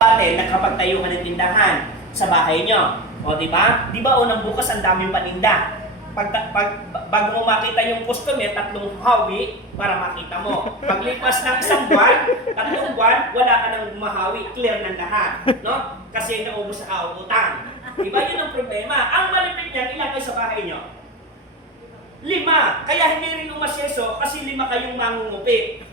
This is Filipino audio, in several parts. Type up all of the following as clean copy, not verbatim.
Dati, nakapagtayo ka ng tindahan sa bahay nyo. O, di ba? Di ba unang bukas ang daming paninda? Bago mo makita yung customer, 3 hawi para makita mo. Paglipas ng 1 buwan, 3 buwan, wala ka nang mahawi, clear ng lahat. No? Kasi naubos sa utang. Di ba? Yun ang problema. Ang malipit niyan, ilan kayo sa bahay nyo? 5. Kaya hindi rin umasyeso kasi 5 kayong mangungupi.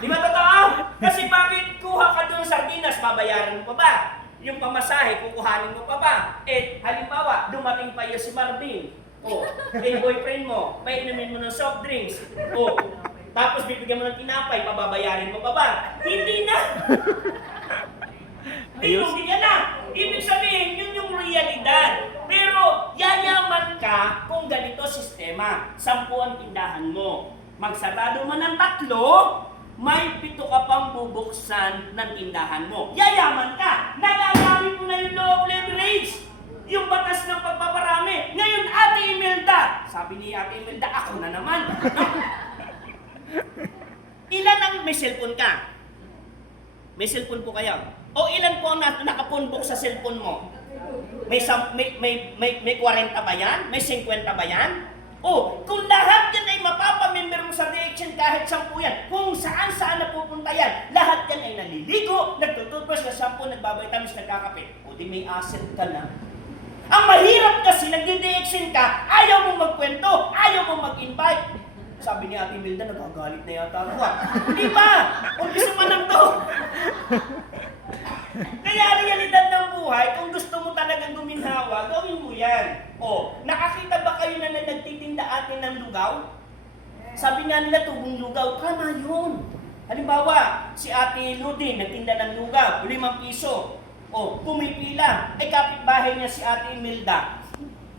Di ba totoo? Kasi bakit kuha ka doon sardinas, babayaran mo pa ba? Yung pamasahe, kukuhanin mo pa ba? Eh, halimbawa, dumating pa yun si Marvin. O, boyfriend mo, painumin mo ng soft drinks. O, tapos bibigyan mo ng tinapay, pababayarin mo pa ba? Hindi na! Hindi na! Ibig sabihin, yun yung realidad. Pero, yayaman ka kung ganito sistema. 10 ang tindahan mo. Magsarado man ng 3, may 7 ka pang bubuksan ng tindahan mo. Yayaman ka! Nagagamit mo na yung law of leverage! Yung batas ng pagpaparami. Ngayon, Ate Imelda! Sabi ni Ate Imelda, ako na naman. Ilan ang may cellphone ka? May cellphone po kayo? O ilan po ang nakapunbok sa cellphone mo? May 40 ba yan? May 50 ba yan? O, kung lahat yan ay mapapamember mo sa DXN kahit 10 yan, kung saan napupunta yan, lahat yan ay naliligo, nagtututbrush, shampoo, nagbabaytamis, nagkakape. O di may asset ka na. Ang mahirap kasi nagdi-DXN ka, ayaw mong magkwento, ayaw mong mag-invite. Sabi ni Ate Milda, nagagalit na yata ako. Di ba? Umpisa pa lang to. Kaya realidad ng buhay, kung gusto mo talagang guminhawa, gawin mo yan. O, nakakita ba kayo na nagtitinda atin ng lugaw? Sabi nga nila, tubong lugaw. Tama yun. Halimbawa, si Ate Ludi nagtinda ng lugaw, 5 piso. O, pumipila. Ay kapitbahay niya si Ate Imelda.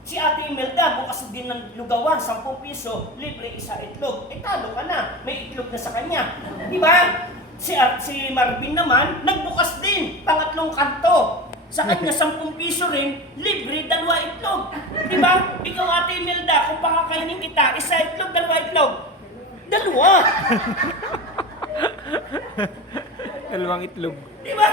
Si Ate Imelda, bukas din ng lugawan, 10 piso, libre 1 itlog. Eh talo ka na, may itlog na sa kanya. Di ba? Si Marvin naman, nagbukas din, 3 kanto. Sa kanya 10 piso rin, libre 2 itlog. Di ba? Ikaw Ate Imelda, kung pakakainin kita, 1 itlog, 2 itlog. 2. 2 itlog. Di ba?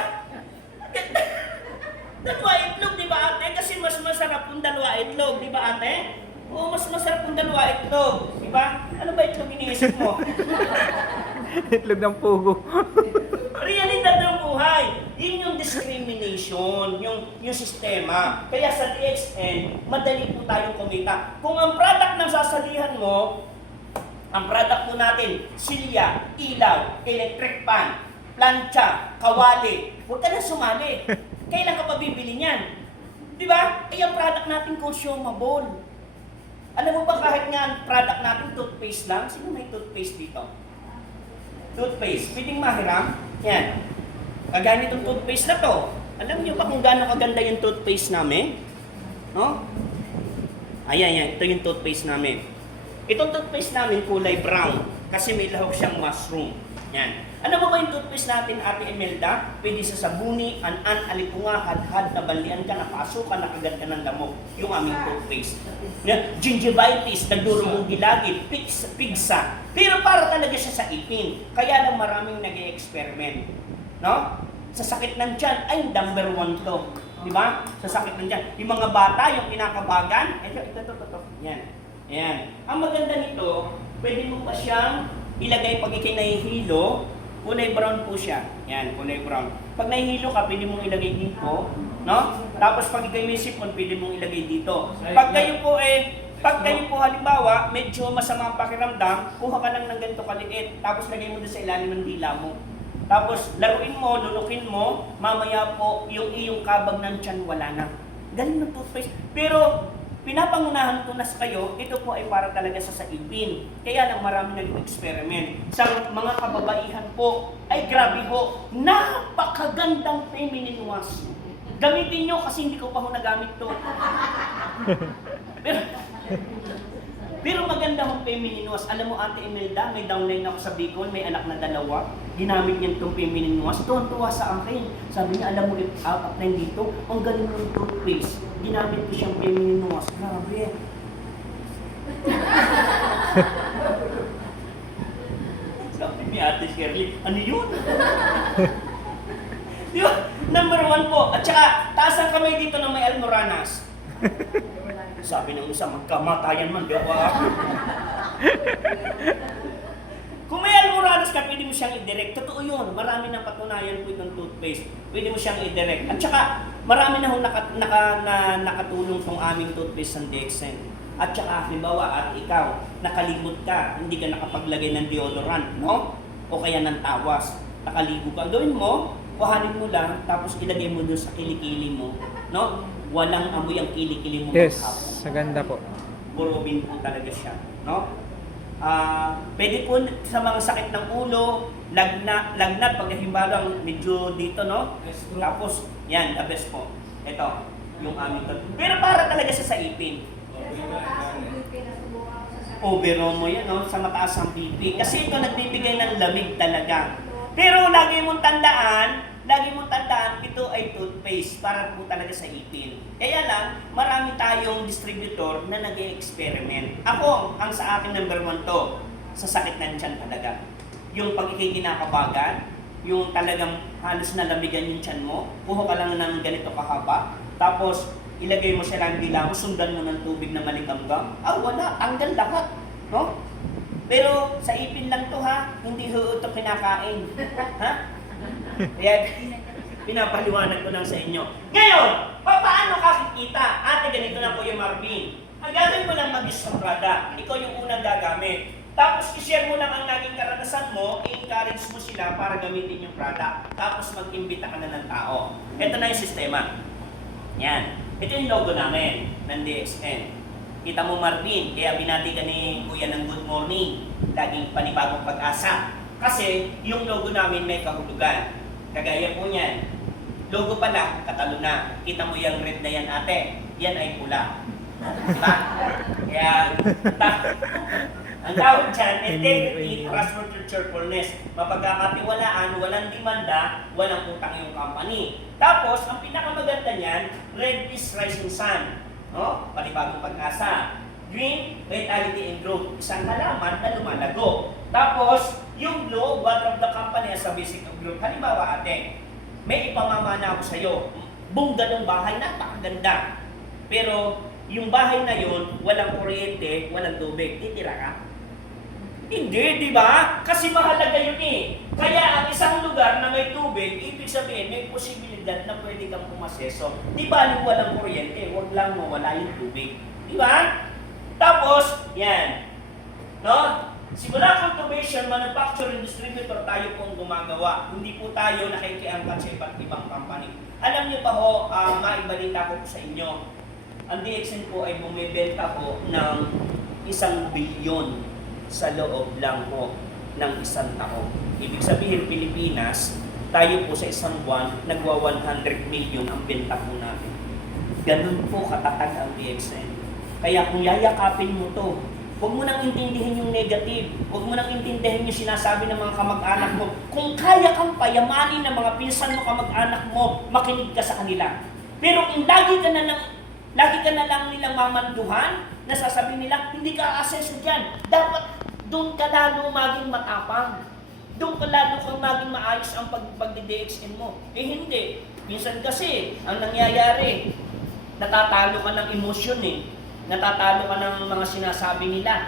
2 itlog, di ba ate? Kasi mas masarap kung 2 itlog, di ba ate? Oo, mas masarap kung 2 itlog, di ba? Ano ba itlog iniisip mo? Itlog ng pugo. Realidad ng buhay. Yun yung discrimination, yung sistema. Kaya sa DXN, madali po tayong kumita. Kung ang product ng sasalihan mo, ang product po natin, silya, ilaw, electric pan, plancha, kawali, huwag ka na sumali. Kailan ka pa bibili niyan? Di ba? Eh, ang product natin consumable. Alam mo ba kahit nga ang product natin toothpaste lang? Sino may toothpaste dito? Toothpaste. Pwedeng mahiram? Yan. Kagaya nitong toothpaste na to. Alam niyo ba kung gaano kaganda yung toothpaste namin? No? Ayan, yan. Ito yung toothpaste namin. Itong toothpaste namin kulay brown kasi may lahok siyang mushroom. Yan. Ano ba yung toothpaste natin, Ate Imelda? Pwede sa sabuni, alipunga, hadhad, nabalian ka, napaso ka, nakagat ka ng lamok. Yung aming toothpaste. Gingivitis, nagdurumong gilagid, pigsa. Pero para talaga siya sa ipin. Kaya lang maraming nag-e-experiment. No? Sa sakit ng tiyan, ay number 1 to. Di ba? Sa sakit ng tiyan. Yung mga bata, yung kinakabagan, ito. Yan. Yan. Ang maganda nito, pwede mo pa siyang ilagay pag ikay nahihilo, kulay brown po siya. Yan, kulay brown. Pag nahihilo ka, pwede mong ilagay dito, no? Tapos pag ikay may sipon, pwede mong ilagay dito. Pag kayo po halimbawa, medyo masama ang pakiramdam, kuha ka lang ng ganito kaliit, tapos lagay mo doon sa ilalim ng dila mo. Tapos laruin mo, lulukin mo, mamaya po yung iyong kabag ng tiyan wala na. Galing ng toothpaste. Pero pinapangunahan ko na sa kayo, ito po ay para talaga sa ipin. Kaya lang marami nag-experiment. Sa mga kababaihan po, ay grabe ho, napakagandang feminine wash. Gamitin nyo kasi hindi ko pa ho nagamit to. Pero maganda hong feminine wash. Alam mo Ate Imelda, may downline ako sa Bicol, may anak na 2. Ginamit niya itong feminine wash. Tuwan-tuwa sa akin. Sabi niya, alam mo, apply dito, ang galing ng toothpaste. Ginamit ko siyang feminine wash. Grabe. Sabi ni Ate Shirley, ano yun? Di ba? Number 1 po. At saka, taas ang kamay dito ng may almoranas. Sabi ng isa, magkamatayan man, di ba? Kung may almoranas ka, pwede mo siyang i-direct. Totoo yun. Marami nang patunayan po itong toothpaste. Pwede mo siyang i-direct. At saka, marami na hong nakatulong tong aming toothpaste ng DXN. At saka, halimbawa, at ikaw, nakalimot ka, hindi ka nakapaglagay ng deodorant, no? O kaya ng tawas. Nakaligo ka. Ang gawin mo, kuhanin mo lang, tapos ilagay mo doon sa kilikili mo, no? Walang amoy ang kilikili mo. Yes, maghapon. sa ganda po. Burobin po talaga siya, no? Pwede po sa mga sakit ng ulo, lagnat, pag himbalang medyo dito, no? Tapos, yan, the best po. Ito, yung aming pero para talaga sa ipin. Overo mo yan, no? Sa mataas ang BP. Kasi ito nagbibigay ng lamig talaga. Pero lagi mong tandaan, ito ay toothpaste para po talaga sa ipin. Kaya lang, marami tayong distributor na nag-experiment. Ako, ang sa akin number 1 to, sa sakit ng tiyan talaga. Yung pagkikinakabagan, yung talagang halos nalamigan yung tiyan mo, kuha ka lang ng ganito kahaba, tapos ilagay mo siya lang bila mo, sundan mo ng tubig na maligamgam, wala, tanggal lahat. No? Pero sa ipin lang to ha, hindi ho ito kinakain. Ha? Kaya pinapaliwanag ko lang sa inyo. Ngayon, paano ka kikita? Ate, ganito lang po yung Marvin. Ang gagawin mo lang mag-use ng product. Ikaw yung unang gagamit. Tapos i-share mo lang ang naging karanasan mo, i-encourage mo sila para gamitin yung product. Tapos mag-imbita ka na ng tao. Ito na yung sistema. Yan. Ito yung logo namin ng DXN. Kita mo Marvin, kaya binati ka ni Kuya ng good morning. Laging panibagong pag-asa. Kasi yung logo namin may kahulugan. Kagaya po niyan. Logo pala, katalo na. Kita mo yung red na yan ate. Yan ay pula. Diba? Kaya, ang tawag dyan, integrity, trustworthy, cheerfulness. Mapagkakatiwalaan, walang demanda, walang utang yung company. Tapos, ang pinakamaganda niyan, red is rising sun. No? Panibagong pag-asa. Green, vitality and growth. Isang halaman na lumalago. Tapos, yung blue, what of the company as a basic of growth. Halimbawa ate, may ipamamana ako sa'yo. Bongga ng bahay, napakaganda. Pero, yung bahay na yun, walang kuryente, walang tubig. Titira ka? Hindi, di ba? Kasi mahalaga yun eh. Kaya ang isang lugar na may tubig, ibig sabihin, may posibilidad na pwede kang pumaseso. Di ba, walang kuryente, huwag lang mawala yung tubig. Di ba? Tapos, yan. No? Simula cultivation, manufacturing, distributor, tayo pong gumagawa. Hindi po tayo nakikiangkat sa iba't ibang company. Alam niyo pa ho, maibalita ko po sa inyo, ang DXN po ay bumibenta po ng 1 bilyon sa loob lang po ng 1 taon. Ibig sabihin, Pilipinas, tayo po sa isang buwan, nagwa 100 million ang benta po natin. Ganun po katatag ang DXN. Kaya kung yayakapin mo to, huwag mo nang intindihin yung negative. Huwag mo nang intindihin yung sinasabi ng mga kamag-anak mo. Kung kaya kang payamanin ng mga pinsan mo, kamag-anak mo, makinig ka sa kanila. Pero kung lagi ka na lang nilang mamanduhan, nasasabi nila, hindi ka aaseso dyan. Dapat doon ka lalo maging matapang. Doon ka lalo kang maging maayos ang pag-DXN mo. Hindi. Minsan kasi, ang nangyayari, natatalo ka ng emosyon eh. Natatalo ka ng mga sinasabi nila.